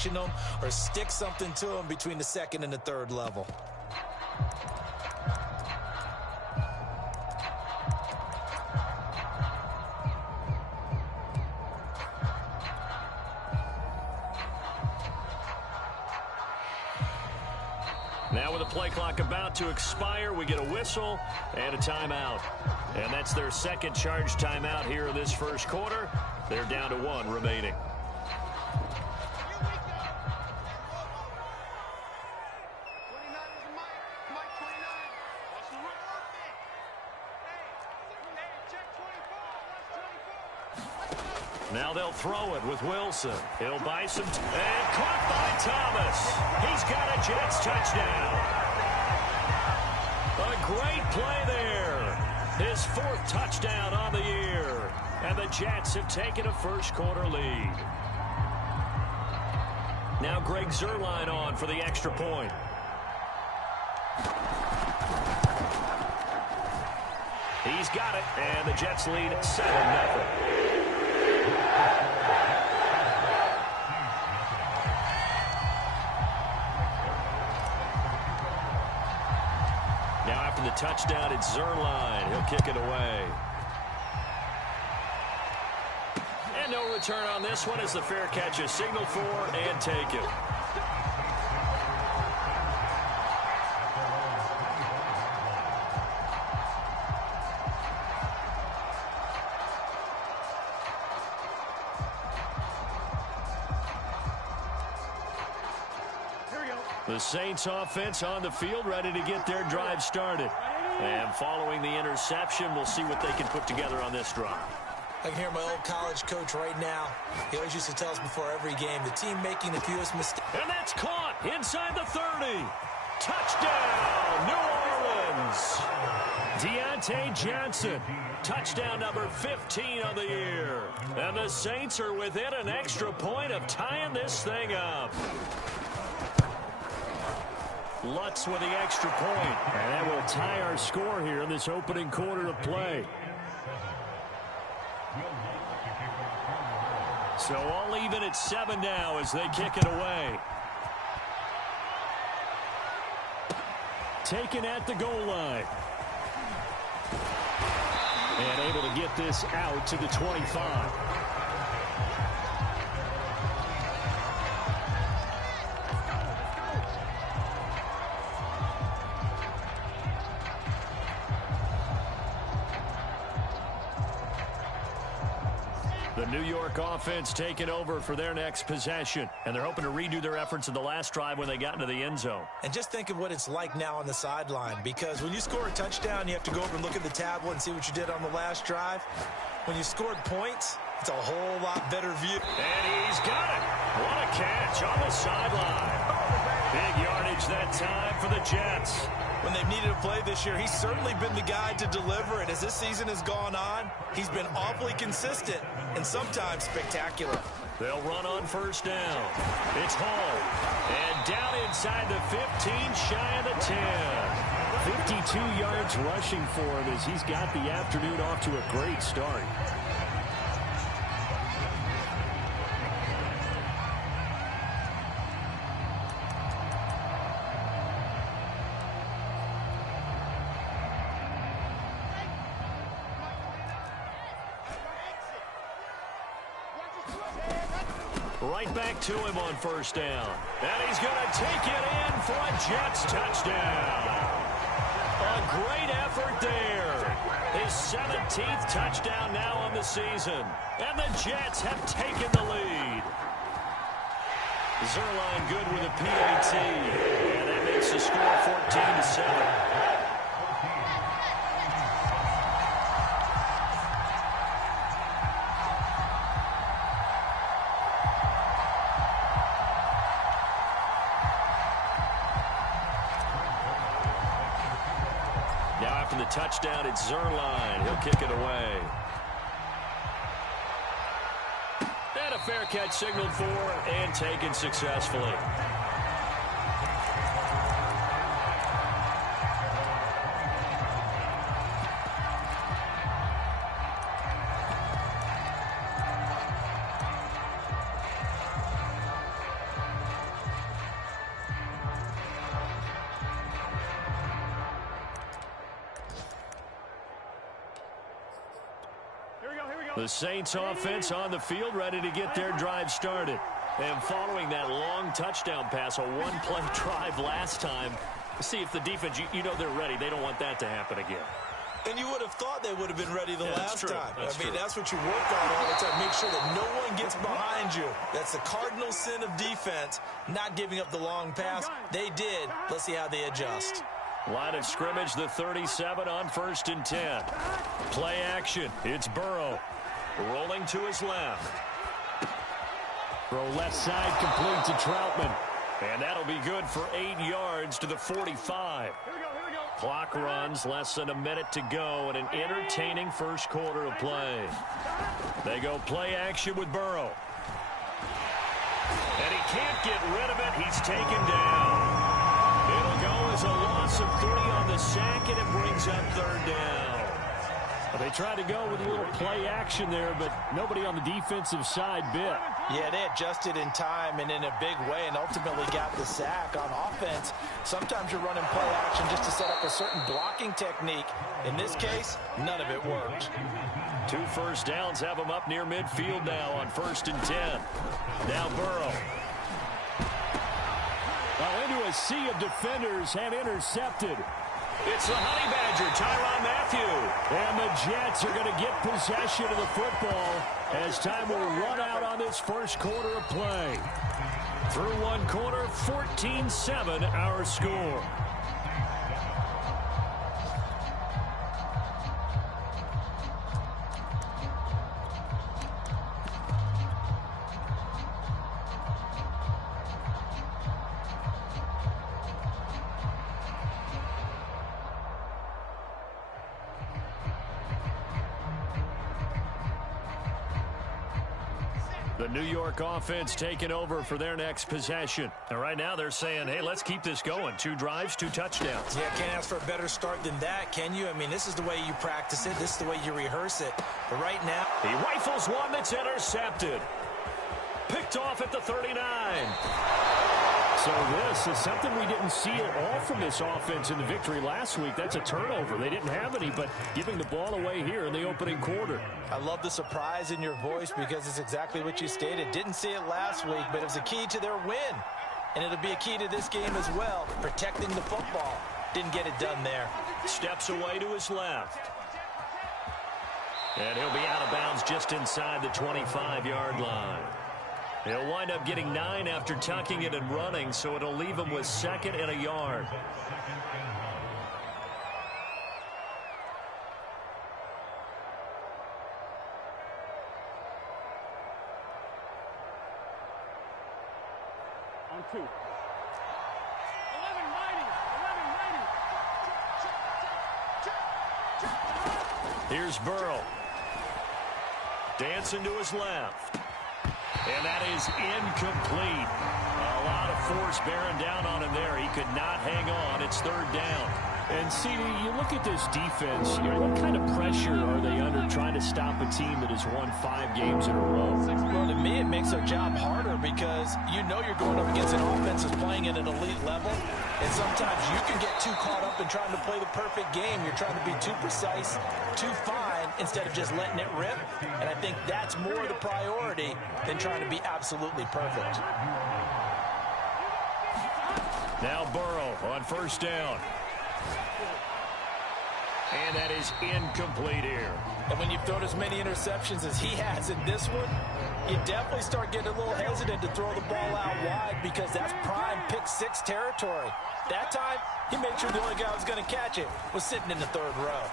sanction them or stick something to them between the second and the third level. Now with the play clock about to expire, we get a whistle and a timeout. And that's their second charge timeout here in this first quarter. They're down to 1 remaining. Now they'll throw it with Wilson. He'll buy some and caught by Thomas. He's got a Jets touchdown. A great play there. His 4th touchdown on the year. And the Jets have taken a first quarter lead. Now Greg Zuerlein on for the extra point. He's got it, and the Jets lead 7-0. Now after the touchdown, it's Zuerlein. He'll kick it away. And no return on this one as the fair catch is signaled for and taken. The Saints offense on the field, ready to get their drive started. And following the interception, we'll see what they can put together on this drive. I can hear my old college coach right now. He always used to tell us before every game, the team making the fewest mistakes. And that's caught inside the 30. Touchdown, New Orleans. Deontay Johnson, touchdown number 15 on the year. And the Saints are within an extra point of tying this thing up. Lutz with the extra point. And that will tie our score here in this opening quarter of play. So all even at 7 now as they kick it away. Taken at the goal line. And able to get this out to the 25. The New York offense taking over for their next possession. And they're hoping to redo their efforts in the last drive when they got into the end zone. And just think of what it's like now on the sideline. Because when you score a touchdown, you have to go over and look at the tablet and see what you did on the last drive. When you scored points, it's a whole lot better view. And he's got it. What a catch on the sideline. Big yardage that time for the Jets. When they've needed a play this year, he's certainly been the guy to deliver it. As this season has gone on, he's been awfully consistent and sometimes spectacular. They'll run on first down. It's Hall. And down inside the 15, shy of the 10. 52 yards rushing for him as he's got the afternoon off to a great start. Right back to him on first down. And he's going to take it in for a Jets touchdown. A great effort there. His 17th touchdown now on the season. And the Jets have taken the lead. Zuerlein good with a PAT. And that makes the score 14-7. The touchdown, it's Zuerlein. He'll kick it away. And a fair catch signaled for and taken successfully. The Saints offense on the field, ready to get their drive started. And following that long touchdown pass, a one-play drive last time, see if the defense, you know they're ready. They don't want that to happen again. And you would have thought they would have been ready the last time. That's what you work on all the time. Make sure that no one gets behind you. That's the cardinal sin of defense, not giving up the long pass. They did. Let's see how they adjust. Line of scrimmage, the 37 on 1st and 10. Play action. It's Burrow. Rolling to his left. Throw left side, complete to Troutman. And that'll be good for 8 yards to the 45. Clock runs, less than a minute to go, and an entertaining first quarter of play. They go play action with Burrow. And he can't get rid of it. He's taken down. It'll go as a loss of 3 on the sack, and it brings up 3rd down. Well, they tried to go with a little play action there, but nobody on the defensive side bit. Yeah, they adjusted in time and in a big way and ultimately got the sack. On offense, sometimes you're running play action just to set up a certain blocking technique. In this case, none of it worked. 2 first downs have them up near midfield now on 1st and 10. Now Burrow. Well, into a sea of defenders and intercepted. It's the Honey Badger, Tyrann Mathieu. And the Jets are going to get possession of the football as time will run out on this first quarter of play. Through one quarter, 14-7 our score. The New York offense taking over for their next possession. And right now they're saying, hey, let's keep this going. 2 drives, 2 touchdowns. Yeah, can't ask for a better start than that, can you? I mean, this is the way you practice it. This is the way you rehearse it. But right now, he rifles one that's intercepted. Picked off at the 39. So this is something we didn't see at all from this offense in the victory last week. That's a turnover. They didn't have any, but giving the ball away here in the opening quarter. I love the surprise in your voice because it's exactly what you stated. Didn't see it last week, but it was a key to their win. And it'll be a key to this game as well, protecting the football. Didn't get it done there. Steps away to his left. And he'll be out of bounds just inside the 25-yard line. He'll wind up getting 9 after tucking it and running, so it'll leave him with 2nd and a yard. On 2. 11 mighty. Here's Burrow. Dancing to his left. And that is incomplete. A lot of force bearing down on him there. He could not hang on. It's 3rd down. And, CD, you look at this defense, what kind of pressure are they under trying to stop a team that has won 5 games in a row? Well, to me, it makes their job harder because you know you're going up against an offense that's playing at an elite level. And sometimes you can get too caught up in trying to play the perfect game. You're trying to be too precise, too fine, instead of just letting it rip. And I think that's more the priority than trying to be absolutely perfect. Now Burrow on 1st down. And that is incomplete here. And when you've thrown as many interceptions as he has in this one, you definitely start getting a little hesitant to throw the ball out wide because that's prime pick 6 territory. That time, he made sure the only guy who was going to catch it was sitting in the 3rd row.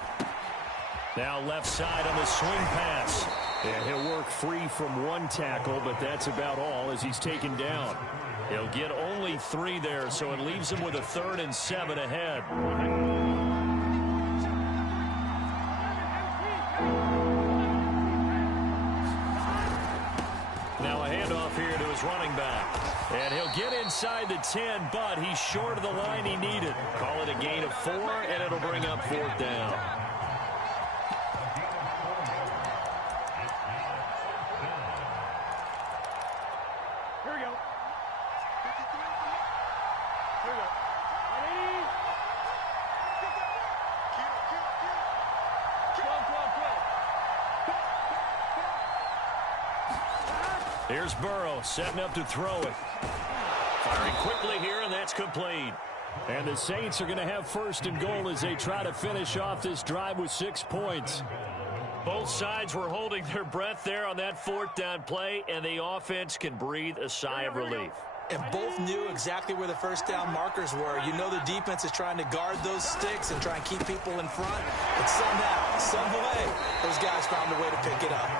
Now left side on the swing pass. And he'll work free from 1 tackle, but that's about all as he's taken down. He'll get only 3 there, so it leaves him with a 3rd and 7 ahead. Now a handoff here to his running back. And he'll get inside the 10, but he's short of the line he needed. Call it a gain of 4, and it'll bring up 4th down. Here we go. Here we go. Ready? 12, 12, 12. Here's Burrow setting up to throw it. Firing quickly here, and that's complete. And the Saints are going to have first and goal as they try to finish off this drive with 6 points. Both sides were holding their breath there on that fourth down play, and the offense can breathe a sigh of relief. And both knew exactly where the first down markers were. You know the defense is trying to guard those sticks and try and keep people in front. But somehow, some way, those guys found a way to pick it up.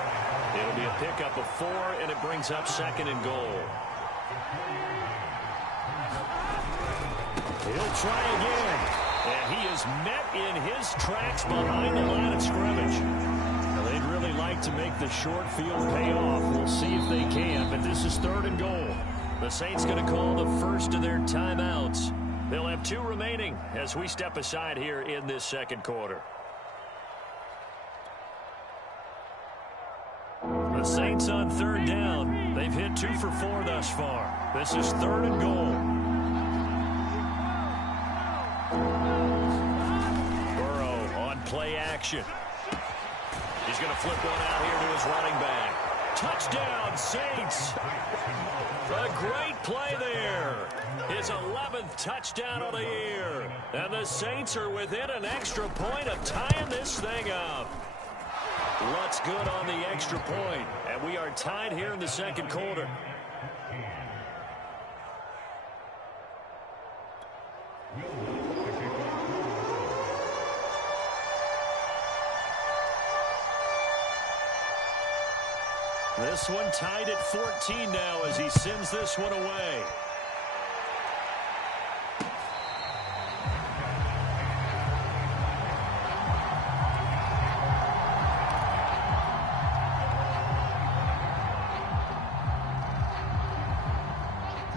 It'll be a pickup of 4, and it brings up second and goal. He'll try again. And he is met in his tracks behind the line of scrimmage. Now, they'd really like to make the short field pay off. We'll see if they can, but this is third and goal. The Saints going to call the first of their timeouts. They'll have 2 remaining as we step aside here in this second quarter. The Saints on third down. They've hit 2 for 4 thus far. This is third and goal. Burrow on play action. He's going to flip one out here to his running back. Touchdown, Saints. A great play there. His 11th touchdown of the year. And the Saints are within an extra point of tying this thing up. Looks good on the extra point. And we are tied here in the second quarter. This one tied at 14 now as he sends this one away.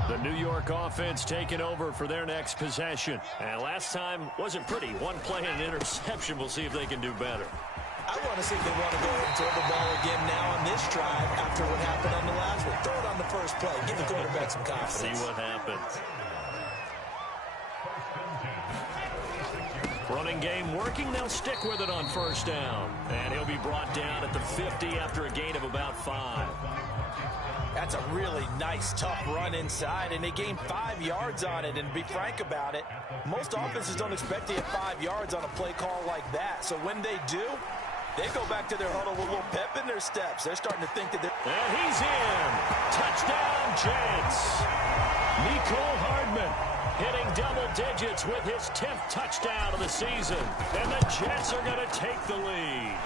The New York offense taking over for their next possession. And last time wasn't pretty. One play and an interception. We'll see if they can do better. I want to see if they want to go ahead and throw the ball again now on this drive after what happened on the last one. Throw it on the first play. Give the quarterback some confidence. See what happens. Running game working. They'll stick with it on first down. And he'll be brought down at the 50 after a gain of about 5. That's a really nice, tough run inside, and they gained 5 yards on it. And to be frank about it, most offenses don't expect to get 5 yards on a play call like that. So when they do, they go back to their huddle with a little pep in their steps. They're starting to think that they're... And he's in. Touchdown, Jets. Mecole Hardman hitting double digits with his 10th touchdown of the season. And the Jets are going to take the lead.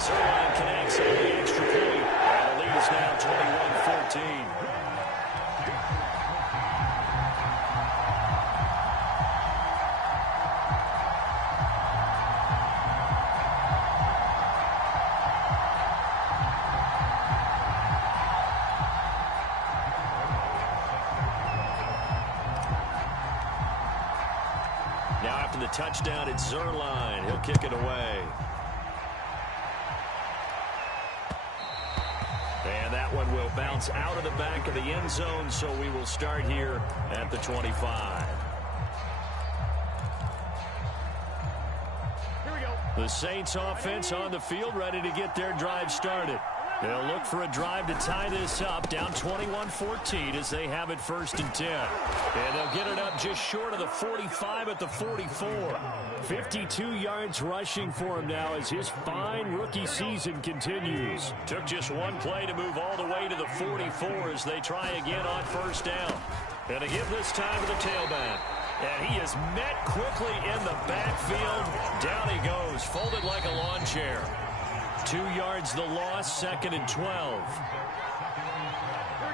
Zuerlein connects on the extra point. And the lead is now 21-14. Now after the touchdown, it's Zuerlein. He'll kick it away. And that one will bounce out of the back of the end zone, so we will start here at the 25. Here we go. The Saints offense on the field ready to get their drive started. They'll look for a drive to tie this up, down 21-14 as they have it first and 10. And they'll get it up just short of the 45 at the 44. 52 yards rushing for him now as his fine rookie season continues. Took just one play to move all the way to the 44 as they try again on first down. And to give this time to the tailback. And he is met quickly in the backfield. Down he goes, folded like a lawn chair. 2 yards the loss, second and 12.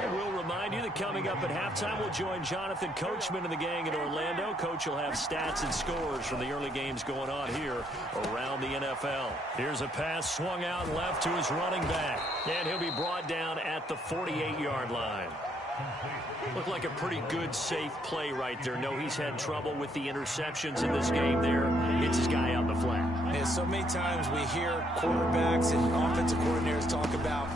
And we'll remind you that coming up at halftime, we'll join Jonathan Coachman and the gang in Orlando. Coach will have stats and scores from the early games going on here around the NFL. Here's a pass swung out left to his running back. And he'll be brought down at the 48-yard line. Looked like a pretty good, safe play right there. No, he's had trouble with the interceptions in this game there. It's his guy out in the flat. Yeah, so many times we hear quarterbacks and offensive coordinators talk about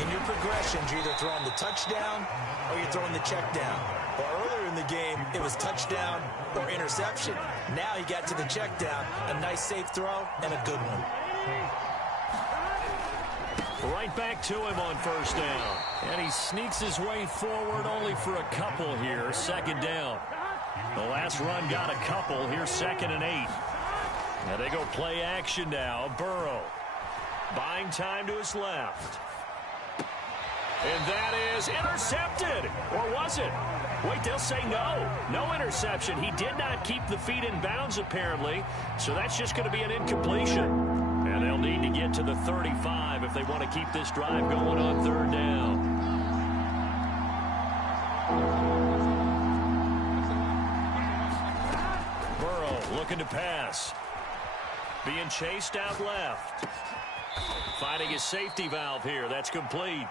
in your progressions, you're either throwing the touchdown or you're throwing the check down. Well, earlier in the game, it was touchdown or interception. Now he got to the check down, a nice safe throw and a good one. Right back to him on first down. And he sneaks his way forward only for a couple here. Second down. The last run got a couple. Here's 2nd and 8. Now they go play action now. Burrow buying time to his left. And that is intercepted. Or was it? Wait, they'll say no. No interception. He did not keep the feet in bounds, apparently. So that's just going to be an incompletion. And they'll need to get to the 35 if they want to keep this drive going on 3rd down. Burrow looking to pass. Being chased out left. Finding his safety valve here. That's complete.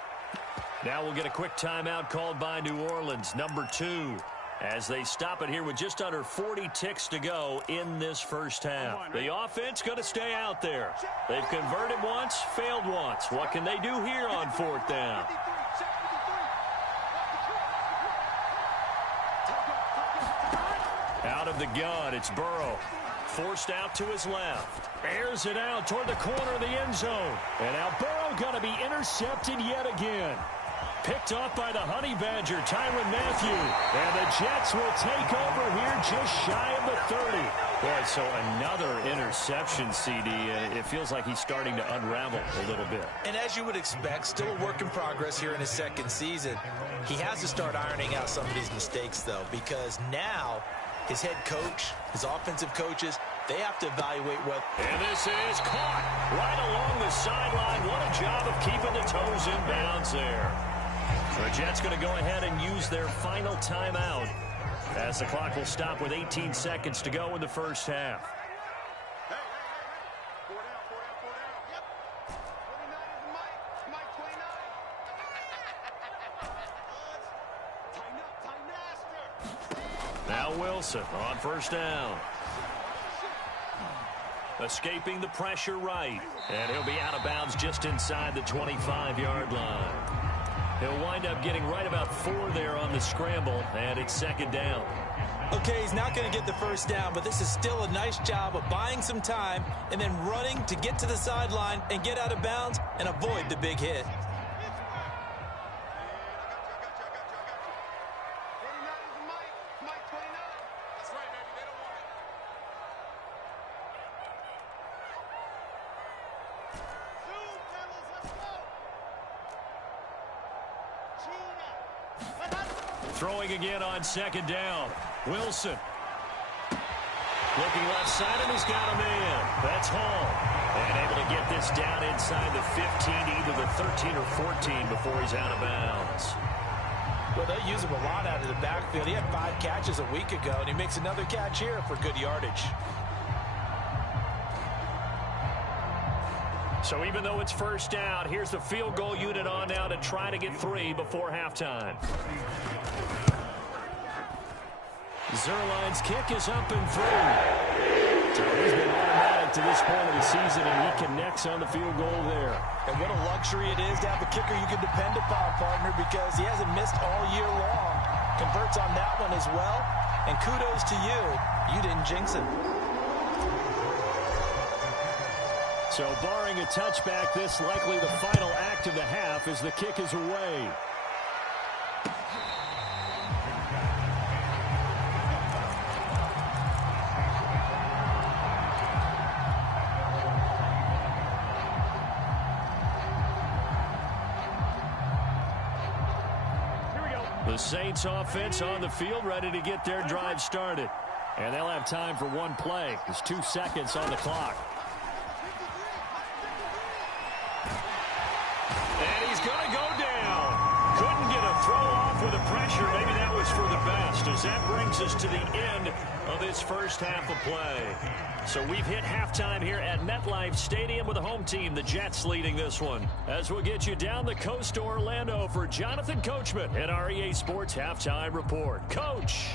Now we'll get a quick timeout called by New Orleans, number 2, as they stop it here with just under 40 ticks to go in this first half. The offense going to stay out there. They've converted once, failed once. What can they do here on 4th down? Out of the gun, it's Burrow. Forced out to his left. Airs it out toward the corner of the end zone. And now Burrow going to be intercepted yet again. Picked off by the Honey Badger, Tyrann Mathieu. And the Jets will take over here just shy of the 30. Boy, so another interception, CD. It feels like he's starting to unravel a little bit. And as you would expect, still a work in progress here in his 2nd season. He has to start ironing out some of these mistakes, though, because now his head coach, his offensive coaches, they have to evaluate what. And this is caught right along the sideline. What a job of keeping the toes in bounds there. The Jets going to go ahead and use their final timeout as the clock will stop with 18 seconds to go in the first half. Now Wilson on first down. Escaping the pressure right. And he'll be out of bounds just inside the 25-yard line. He'll wind up getting right about 4 there on the scramble, and it's 2nd down. Okay, he's not going to get the first down, but this is still a nice job of buying some time and then running to get to the sideline and get out of bounds and avoid the big hit. Throwing again on 2nd down. Wilson. Looking left side, and he's got a man. That's Hall. And able to get this down inside the 15, either the 13 or 14 before he's out of bounds. Well, they use him a lot out of the backfield. He had 5 catches a week ago, and he makes another catch here for good yardage. So even though it's first down, here's the field goal unit on now to try to get 3 before halftime. Zuerlein's kick is up and through. So he's been automatic to this point of the season, and he connects on the field goal there. And what a luxury it is to have a kicker you can depend upon, partner, because he hasn't missed all year long. Converts on that one as well. And kudos to you. You didn't jinx him. So barring a touchback, this likely the final act of the half as the kick is away. The Saints offense on the field, ready to get their drive started. And they'll have time for one play. There's 2 seconds on the clock. And he's going to go down. Couldn't get a throw off with the pressure. Maybe that was for the best, as that brings us to the end of this first half of play. So we've hit halftime here at MetLife Stadium with the home team, the Jets, leading this one. As we'll get you down the coast to Orlando for Jonathan Coachman at our EA Sports Halftime Report. Coach,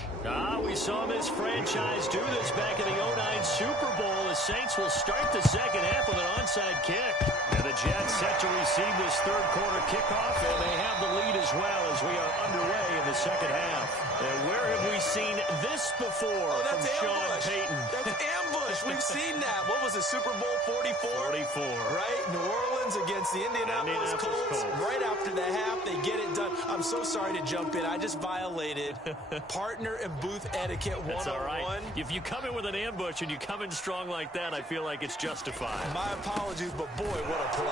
we saw this franchise do this back in the 09 Super Bowl. The Saints will start the second half with an onside kick. And the Jets set to receive this third quarter kickoff, and they have the lead as well as we are underway in the second half. And where have we seen this before from Sean Payton? That's ambush. We've seen that. What was it, Super Bowl 44? 44. Right? New Orleans against the Indianapolis Colts. Right after the half, they get it done. I'm so sorry to jump in. I just violated partner and booth etiquette 101. That's all right. If you come in with an ambush and you come in strong like that, I feel like it's justified. My apologies, but boy, what a play.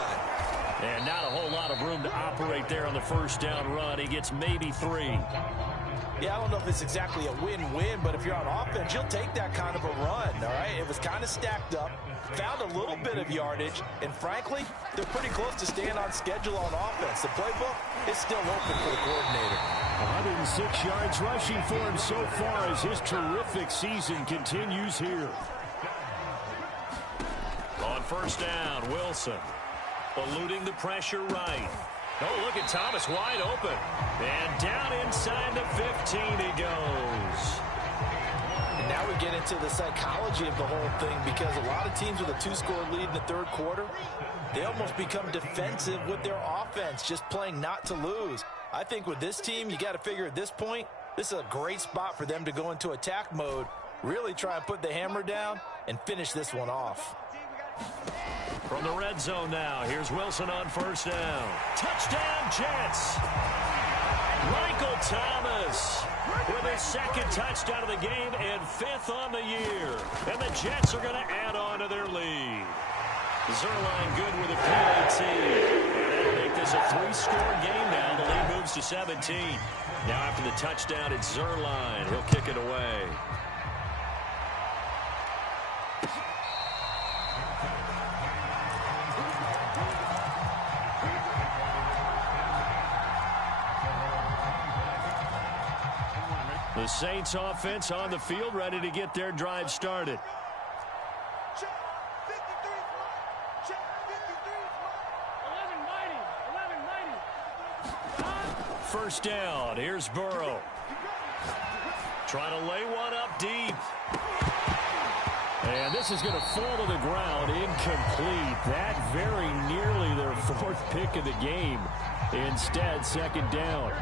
And not a whole lot of room to operate there on the first down run. He gets maybe 3. Yeah, I don't know if it's exactly a win-win, but if you're on offense, you'll take that kind of a run, all right? It was kind of stacked up, found a little bit of yardage, and frankly, they're pretty close to staying on schedule on offense. The playbook is still open for the coordinator. 106 yards rushing for him so far as his terrific season continues here. On first down, Wilson eluding the pressure right. Oh, look at Thomas wide open. And down inside the 15 he goes. And now we get into the psychology of the whole thing, because a lot of teams with a 2-score lead in the third quarter, they almost become defensive with their offense, just playing not to lose. I think with this team, you got to figure at this point, this is a great spot for them to go into attack mode, really try and put the hammer down and finish this one off. From the red zone now, here's Wilson on first down. Touchdown, Jets! Michael Thomas with his second touchdown of the game and 5th on the year. And the Jets are going to add on to their lead. Zuerlein good with a PAT. And that'll make this a 3-score game now. The lead moves to 17. Now after the touchdown, it's Zuerlein. He'll kick it away. The Saints offense on the field, ready to get their drive started. First down, here's Burrow. Trying to lay one up deep. And this is going to fall to the ground, incomplete. That very nearly their 4th pick of the game. Instead, second down.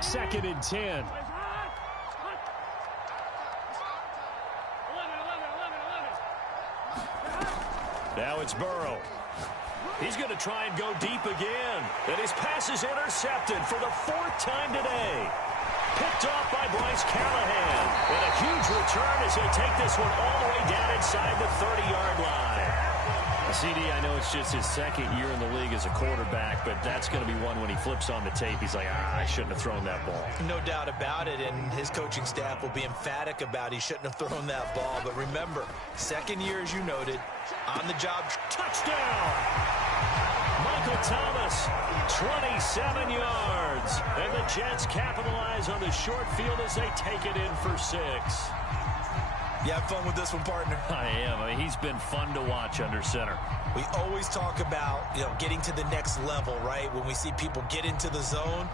2nd and 10. Now it's Burrow. He's going to try and go deep again. And his pass is intercepted for the 4th time today. Picked off by Bryce Callahan. And a huge return as he'll take this one all the way down inside the 30-yard line. CD, I know it's just his 2nd year in the league as a quarterback, but that's going to be one when he flips on the tape. He's like, I shouldn't have thrown that ball. No doubt about it, and his coaching staff will be emphatic about he shouldn't have thrown that ball. But remember, 2nd year, as you noted, on the job. Touchdown! Michael Thomas, 27 yards. And the Jets capitalize on the short field as they take it in for 6. You have fun with this one, partner? I am. I mean, he's been fun to watch under center. We always talk about, getting to the next level, right? When we see people get into the zone,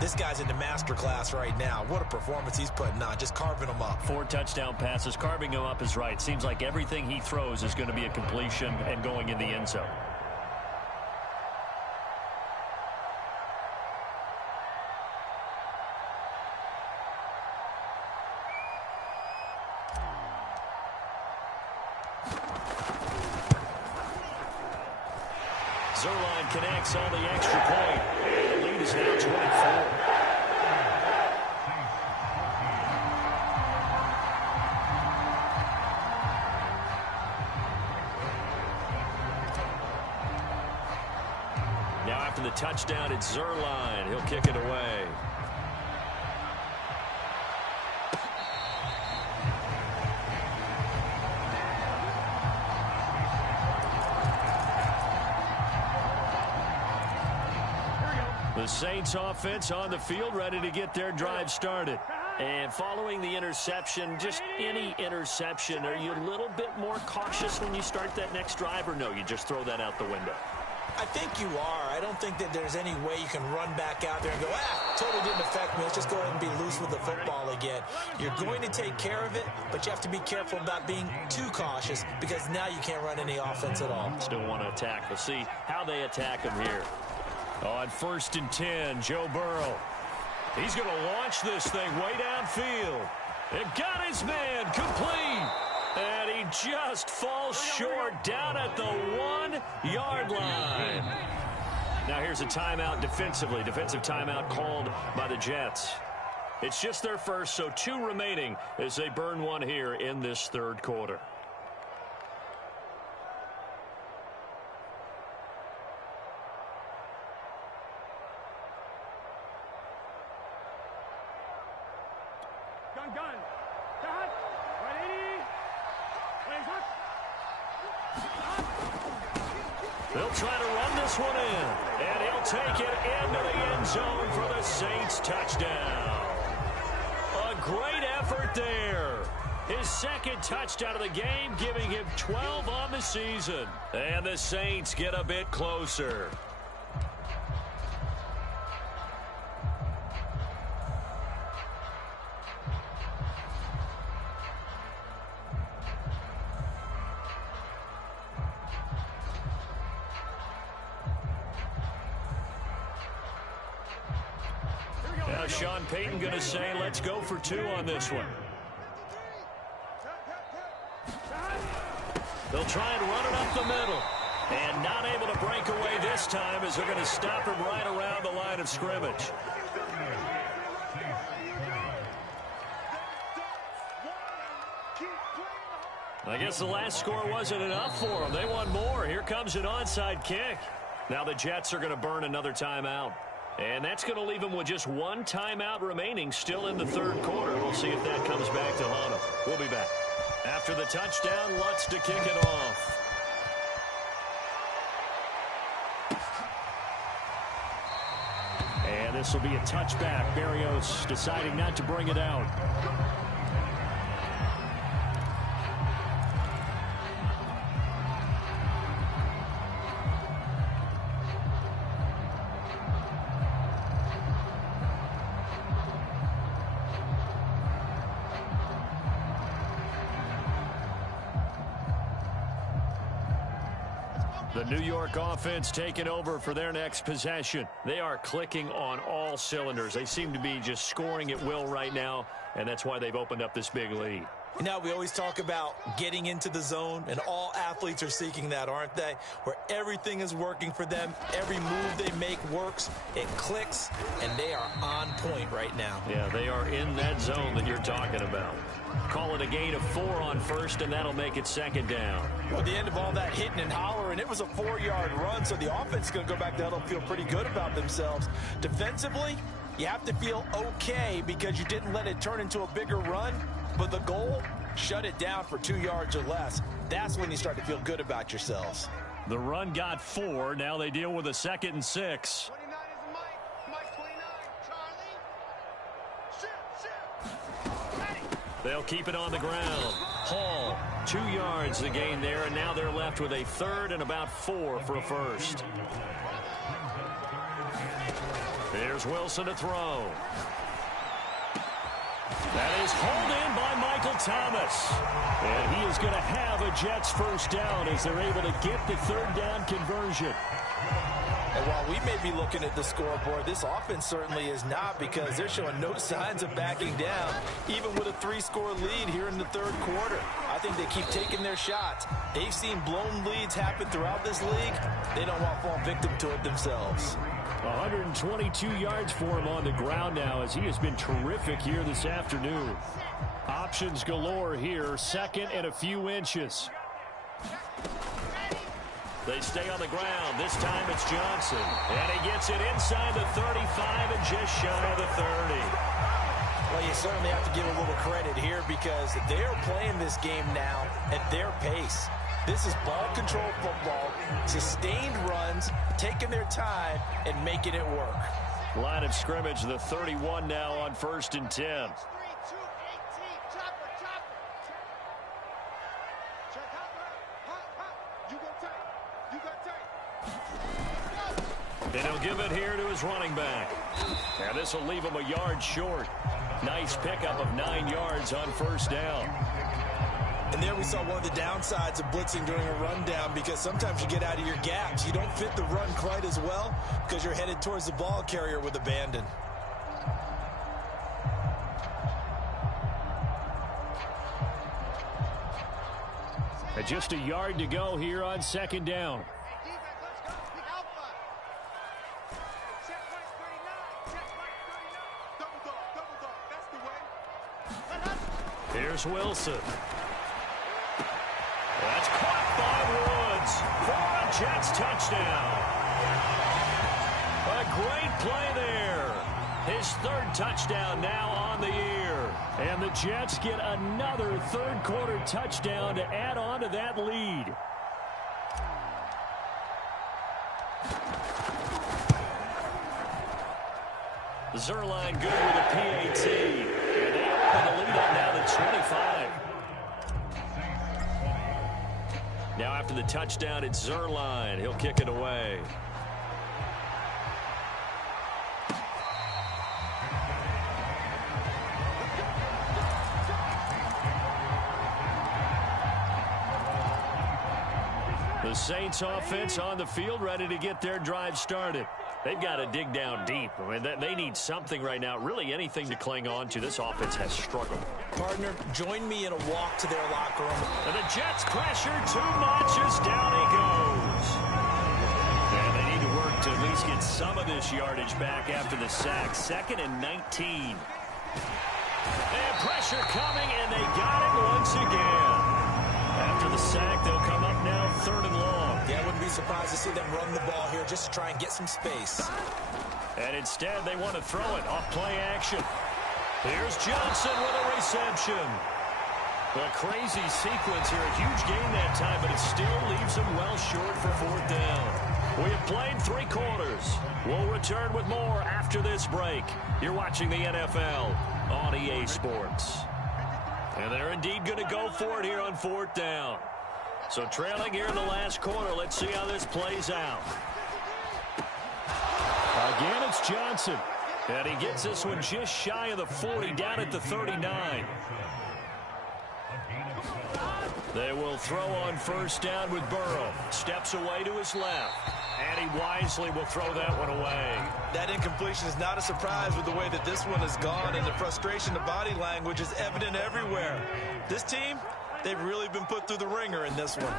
this guy's in the master class right now. What a performance he's putting on, just carving them up. 4 touchdown passes. Carving him up is right. Seems like everything he throws is going to be a completion and going in the end zone. Zuerlein connects on the extra point. And the lead is now 24. Now after the touchdown, it's Zuerlein. He'll kick it away. The Saints offense on the field, ready to get their drive started. And following the interception, just any interception, are you a little bit more cautious when you start that next drive, or no, you just throw that out the window? I think you are. I don't think that there's any way you can run back out there and go, totally didn't affect me. Let's just go ahead and be loose with the football again. You're going to take care of it, but you have to be careful about being too cautious because now you can't run any offense at all. Still want to attack. We'll see how they attack him here. On 1st and 10, Joe Burrow. He's going to launch this thing way downfield. It got his man complete. And he just falls short down at the 1-yard line. Now here's a timeout defensively. Defensive timeout called by the Jets. It's just their first, so 2 remaining as they burn one here in this 3rd quarter. Gun. Cut. 180. They'll try to run this one in, and he'll take it into the end zone for the Saints touchdown. A great effort there. His 2nd touchdown of the game, giving him 12 on the season. And the Saints get a bit closer. Now Sean Payton going to say, let's go for 2 on this one. They'll try and run it up the middle. And not able to break away this time as they're going to stop him right around the line of scrimmage. I guess the last score wasn't enough for them. They want more. Here comes an onside kick. Now the Jets are going to burn another timeout. And that's going to leave them with just 1 timeout remaining still in the 3rd quarter. We'll see if that comes back to haunt them. We'll be back. After the touchdown, Lutz to kick it off. And this will be a touchback. Berrios deciding not to bring it out. The New York offense taking over for their next possession. They are clicking on all cylinders. They seem to be just scoring at will right now, and that's why they've opened up this big lead. You know, we always talk about getting into the zone, and all athletes are seeking that, aren't they? Where everything is working for them, every move they make works, it clicks, and they are on point right now. Yeah, they are in that zone that you're talking about. Call it a gain of 4 on 1st, and that'll make it 2nd down. Well, at the end of all that hitting and hollering, it was a 4-yard run, so the offense is going to go back down and feel pretty good about themselves. Defensively, you have to feel okay because you didn't let it turn into a bigger run, but the goal, shut it down for 2 yards or less. That's when you start to feel good about yourselves. The run got 4. Now they deal with a 2nd and 6. 29 is Mike. Mike 29. Charlie. Shoot. Ready. They'll keep it on the ground. Hall, 2 yards the gain there, and now they're left with a 3rd and about 4 for a 1st. Here's Wilson to throw. That is hauled in by Michael Thomas. And he is going to have a Jets 1st down as they're able to get the 3rd down conversion. And while we may be looking at the scoreboard, this offense certainly is not because they're showing no signs of backing down, even with a 3-score lead here in the 3rd quarter. I think they keep taking their shots. They've seen blown leads happen throughout this league. They don't want to fall victim to it themselves. 122 yards for him on the ground now as he has been terrific here this afternoon. Options galore here, 2nd and a few inches. They stay on the ground. This time it's Johnson. And he gets it inside the 35 and just shy of the 30. Well, you certainly have to give a little credit here because they're playing this game now at their pace. This is ball control football, sustained runs, taking their time, and making it work. Line of scrimmage, the 31 now on 1st and 10. And he'll give it here to his running back. Now this will leave him a yard short. Nice pickup of 9 yards on first down. And there we saw one of the downsides of blitzing during a rundown, because sometimes you get out of your gaps. You don't fit the run quite as well because you're headed towards the ball carrier with abandon. And just a yard to go here on second down. Hey, defense, let's go. Pick alpha. Check right 39. Check right 39. Double dog. That's the way. Here's Wilson. That's caught by Woods for a Jets touchdown. A great play there. His 3rd touchdown now on the year. And the Jets get another 3rd quarter touchdown to add on to that lead. Zuerlein good with a PAT. And they open the lead up now to 25. Now after the touchdown, it's Zuerlein. He'll kick it away. The Saints offense on the field, ready to get their drive started. They've got to dig down deep. I mean, they need something right now, really anything to cling on to. This offense has struggled. Partner, join me in a walk to their locker room. And the Jets pressure too much as down he goes. And they need to work to at least get some of this yardage back after the sack. 2nd and 19. And pressure coming, and they got it once again. After the sack, they'll come up now 3rd and long. Yeah, I wouldn't be surprised to see them run the ball here just to try and get some space. And instead, they want to throw it off play action. Here's Johnson with a reception. A crazy sequence here. A huge gain that time, but it still leaves them well short for 4th down. We have played 3 quarters. We'll return with more after this break. You're watching the NFL on EA Sports. And they're indeed going to go for it here on 4th down. So trailing here in the last quarter. Let's see how this plays out. Again, it's Johnson. And he gets this one just shy of the 40, down at the 39. They will throw on first down with Burrow. Steps away to his left. And he wisely will throw that one away. That incompletion is not a surprise with the way that this one has gone, and the frustration, the body language is evident everywhere. This team, they've really been put through the ringer in this one.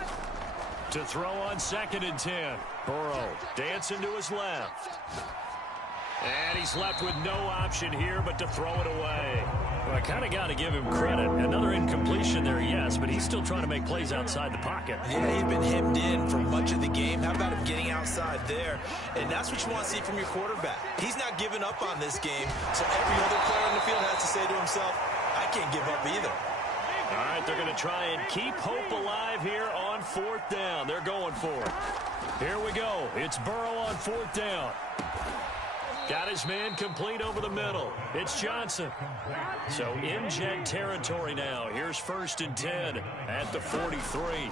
To throw on 2nd and 10. Burrow dancing to his left. And he's left with no option here but to throw it away. Well, I kind of got to give him credit. Another incompletion there, yes, but he's still trying to make plays outside the pocket. Yeah, he's been hemmed in for much of the game. How about him getting outside there? And that's what you want to see from your quarterback. He's not giving up on this game, so every other player on the field has to say to himself, I can't give up either. All right, they're going to try and keep hope alive here on 4th down. They're going for it. Here we go. It's Burrow on 4th down. Got his man complete over the middle. It's Johnson. So in Jet territory now. Here's 1st and 10 at the 43.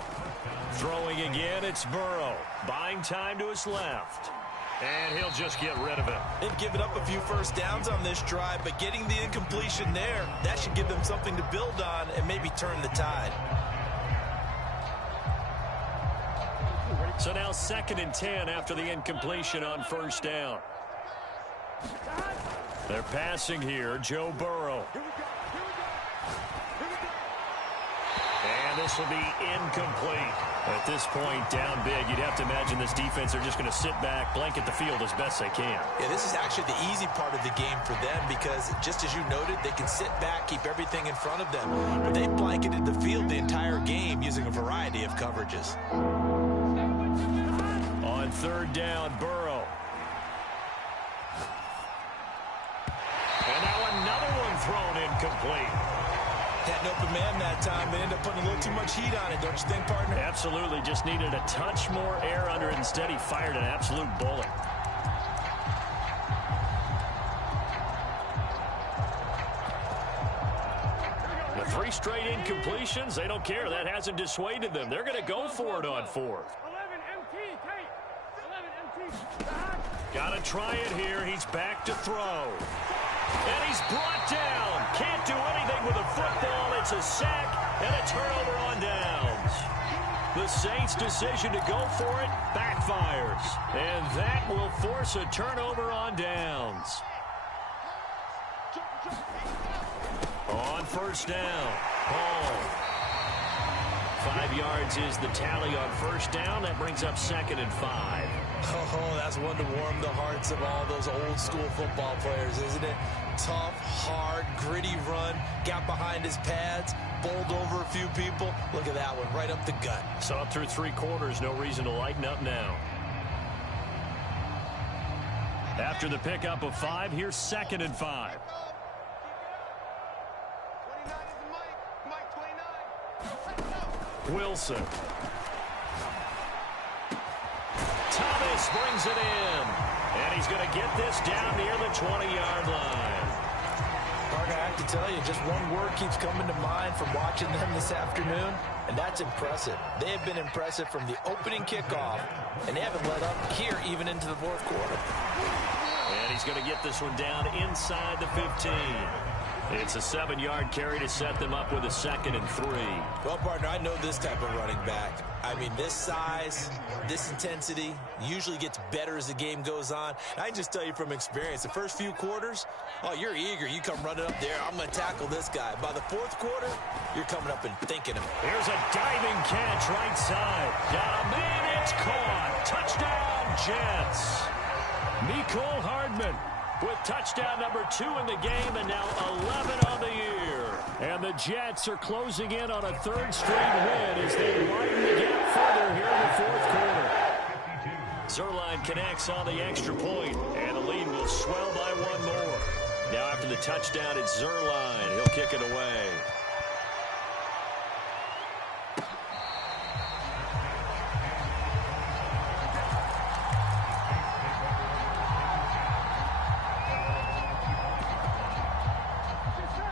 Throwing again, it's Burrow. Buying time to his left. And he'll just get rid of it. They've given up a few first downs on this drive, but getting the incompletion there, that should give them something to build on and maybe turn the tide. So now 2nd and 10 after the incompletion on first down. They're passing here, Joe Burrow. And this will be incomplete. At this point, down big, you'd have to imagine this defense are just going to sit back, blanket the field as best they can. Yeah, this is actually the easy part of the game for them because, just as you noted, they can sit back, keep everything in front of them. But they blanketed the field the entire game using a variety of coverages. On 3rd down, Burrow. And now another one thrown incomplete. Had an open man that time, but ended up putting a little too much heat on it, don't you think, partner? Absolutely. Just needed a touch more air under it. Instead, he fired an absolute bullet. The 3 straight incompletions, they don't care. That hasn't dissuaded them. They're going to go for it on 4th. 11 MT, tight. 11 MT. Got to try it here. He's back to throw. And he's brought down. Can't do anything with a football. It's a sack and a turnover on downs. The Saints' decision to go for it backfires. And that will force a turnover on downs. On first down, Hall. 5 yards is the tally on first down. That brings up 2nd and 5. Oh, that's one to warm the hearts of all those old school football players, isn't it? Tough, hard, gritty run. Got behind his pads, bowled over a few people. Look at that one, right up the gut. So up through 3 quarters, no reason to lighten up now. After the pickup of 5, here's 2nd and 5. 29 is the Mike 29. Wilson. Thomas brings it in. And he's going to get this down near the 20-yard line. Parker, I have to tell you, just one word keeps coming to mind from watching them this afternoon, and that's impressive. They have been impressive from the opening kickoff, and they haven't let up here even into the 4th quarter. And he's going to get this one down inside the 15. It's a 7-yard carry to set them up with a 2nd and 3. Well, partner, I know this type of running back. I mean, this size, this intensity usually gets better as the game goes on. I can just tell you from experience, the first few quarters, oh, you're eager. You come running up there, I'm going to tackle this guy. By the 4th quarter, you're coming up and thinking of it. Here's a diving catch right side. Got a man, it's caught. Touchdown, Jets. Mecole Hardman with touchdown number 2 in the game, and now 11 on the year. And the Jets are closing in on a 3rd straight win as they widen the gap further here in the 4th quarter. Zuerlein connects on the extra point, and the lead will swell by 1 more. Now after the touchdown, it's Zuerlein. He'll kick it away.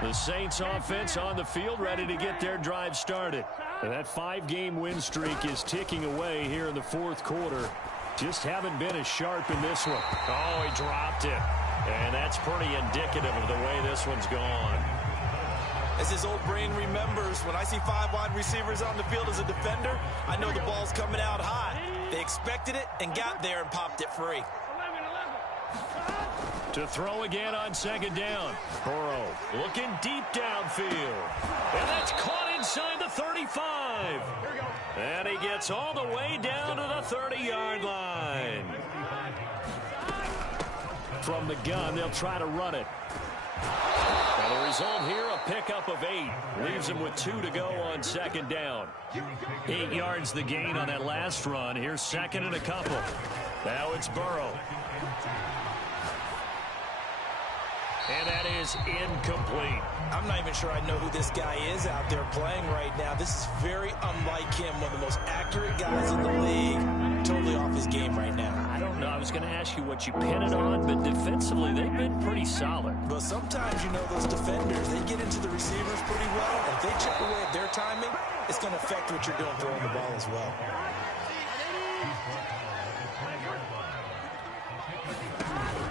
The Saints offense on the field, ready to get their drive started. And that 5-game win streak is ticking away here in the 4th quarter. Just haven't been as sharp in this one. Oh, he dropped it. And that's pretty indicative of the way this one's gone. As his old brain remembers, when I see 5 wide receivers on the field as a defender, I know the ball's coming out hot. They expected it and got there and popped it free. To throw again on 2nd down. Burrow looking deep downfield. And that's caught inside the 35. And he gets all the way down to the 30-yard line. From the gun, they'll try to run it. And the result here, a pickup of 8. Leaves him with 2 to go on 2nd down. 8 yards the gain on that last run. Here's 2nd and a couple. Now it's Burrow. And that is incomplete. I'm not even sure I know who this guy is out there playing right now. This is very unlike him, one of the most accurate guys in the league. Totally off his game right now. I don't know. I was going to ask you what you pin it on, but defensively, they've been pretty solid. But sometimes, you know, those defenders, they get into the receivers pretty well. And if they chip away at their timing, it's going to affect what you're doing throwing the ball as well.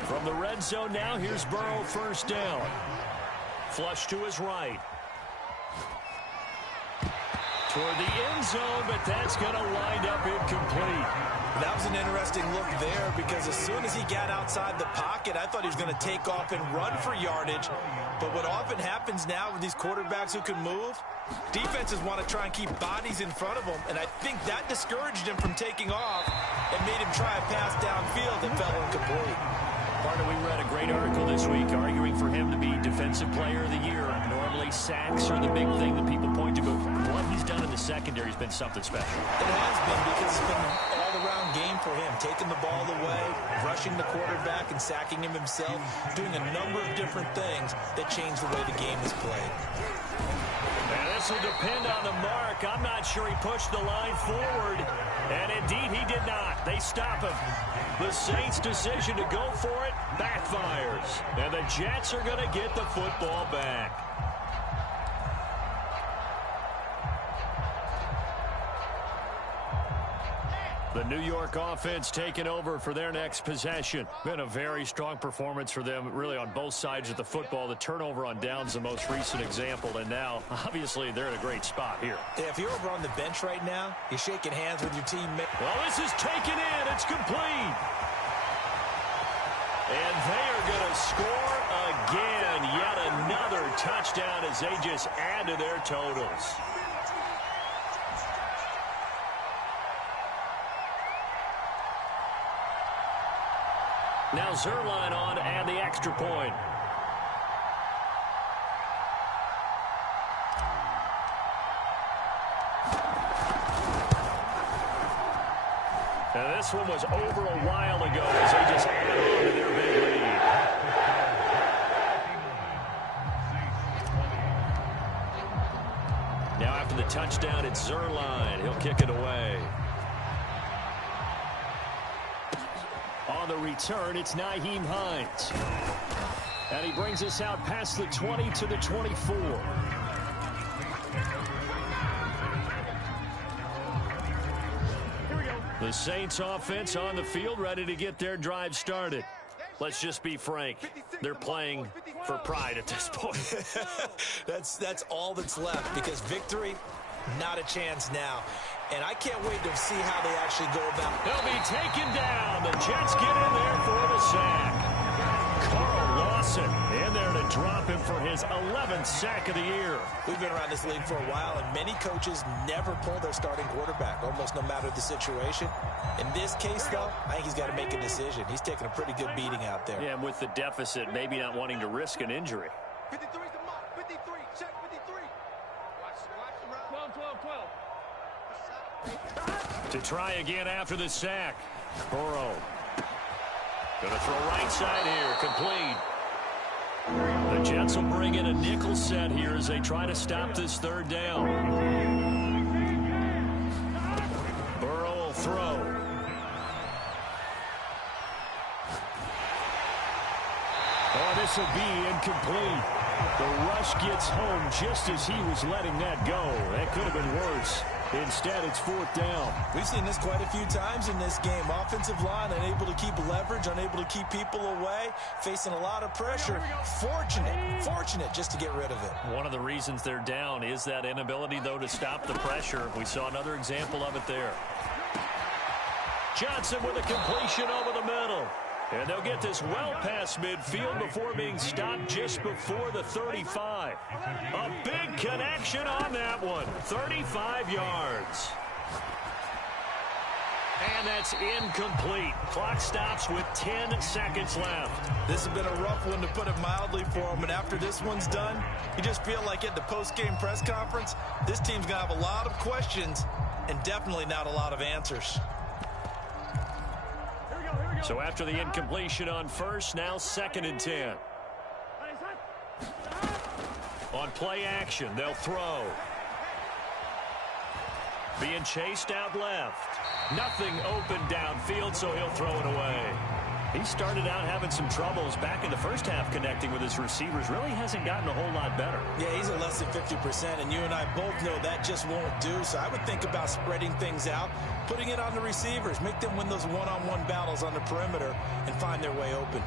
From the red zone now, here's Burrow, 1st down. Flush to his right. Toward the end zone, but that's going to wind up incomplete. That was an interesting look there because as soon as he got outside the pocket, I thought he was going to take off and run for yardage. But what often happens now with these quarterbacks who can move, defenses want to try and keep bodies in front of them, and I think that discouraged him from taking off and made him try a pass downfield that fell incomplete. Partner, we read a great article this week arguing for him to be Defensive Player of the Year. Normally, sacks are the big thing that people point to, but what he's done in the secondary has been something special. It has been because it's been an all-around game for him, taking the ball away, rushing the quarterback and sacking him himself, doing a number of different things that change the way the game is played. And this will depend on the mark. I'm not sure he pushed the line forward, and indeed he did not. They stop him. The Saints' decision to go for it backfires, and the Jets are going to get the football back. The New York offense taking over for their next possession. Been a very strong performance for them, really, on both sides of the football. The turnover on downs, the most recent example, and now, obviously, they're in a great spot here. Yeah, if you're over on the bench right now, you're shaking hands with your teammate. Well, this is taken in. It's complete. And they are going to score again. Yet another touchdown as they just add to their totals. Now Zuerlein on and the extra point. And this one was over a while ago as they just add on to their big lead. Now after the touchdown, it's Zuerlein. He'll kick it away. On the return, it's Nyheim Hines. And he brings us out past the 20 to the 24. The Saints offense on the field, ready to get their drive started. Let's just be frank. They're playing for pride at this point. That's all that's left, because victory, not a chance now. And I can't wait to see how they actually go about it. They'll be taken down. The Jets get in there for the sack. Carl Lawson in there to drop him for his 11th sack of the year. We've been around this league for a while, and many coaches never pull their starting quarterback, almost no matter the situation. In this case, though, I think he's got to make a decision. He's taking a pretty good beating out there. Yeah, and with the deficit, maybe not wanting to risk an injury. 53 is the mark. 53. Check 53. Watch the round. 12, 12, 12. To try again after the sack. Burrow. Going to throw right side here. Complete. The Jets will bring in a nickel set here as they try to stop this third down. Burrow will throw. Oh, this will be incomplete. The rush gets home just as he was letting that go. That could have been worse. Instead, it's fourth down. We've seen this quite a few times in this game. Offensive line unable to keep leverage, unable to keep people away, facing a lot of pressure. Fortunate just to get rid of it. One of the reasons they're down is that inability, though, to stop the pressure. We saw another example of it there. Johnson with a completion over the middle. And they'll get this well past midfield before being stopped just before the 35. A big connection on that one. 35 yards. And that's incomplete. Clock stops with 10 seconds left. This has been a rough one, to put it mildly, for him. And after this one's done, you just feel like at the post-game press conference, this team's going to have a lot of questions and definitely not a lot of answers. So after the incompletion on first, now 2nd and 10. On play action, they'll throw. Being chased out left. Nothing open downfield, so he'll throw it away. He started out having some troubles back in the first half connecting with his receivers. Really hasn't gotten a whole lot better. Yeah, he's at less than 50%, and you and I both know that just won't do. So I would think about spreading things out, putting it on the receivers, make them win those one-on-one battles on the perimeter and find their way open.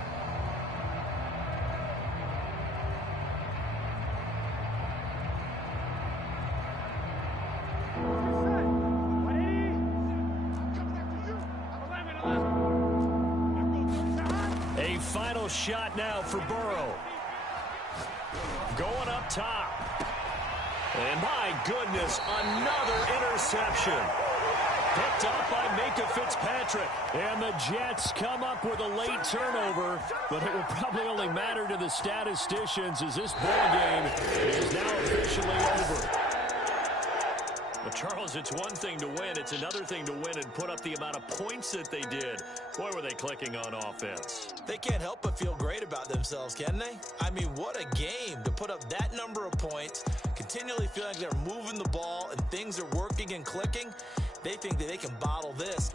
Final shot now for Burrow. Going up top. And my goodness, another interception. Picked up by Minkah Fitzpatrick. And the Jets come up with a late turnover, but it will probably only matter to the statisticians as this ball game is now officially over. But, Charles, it's one thing to win. It's another thing to win and put up the amount of points that they did. Boy, were they clicking on offense. They can't help but feel great about themselves, can they? I mean, what a game to put up that number of points, continually feeling like they're moving the ball and things are working and clicking. They think that they can bottle this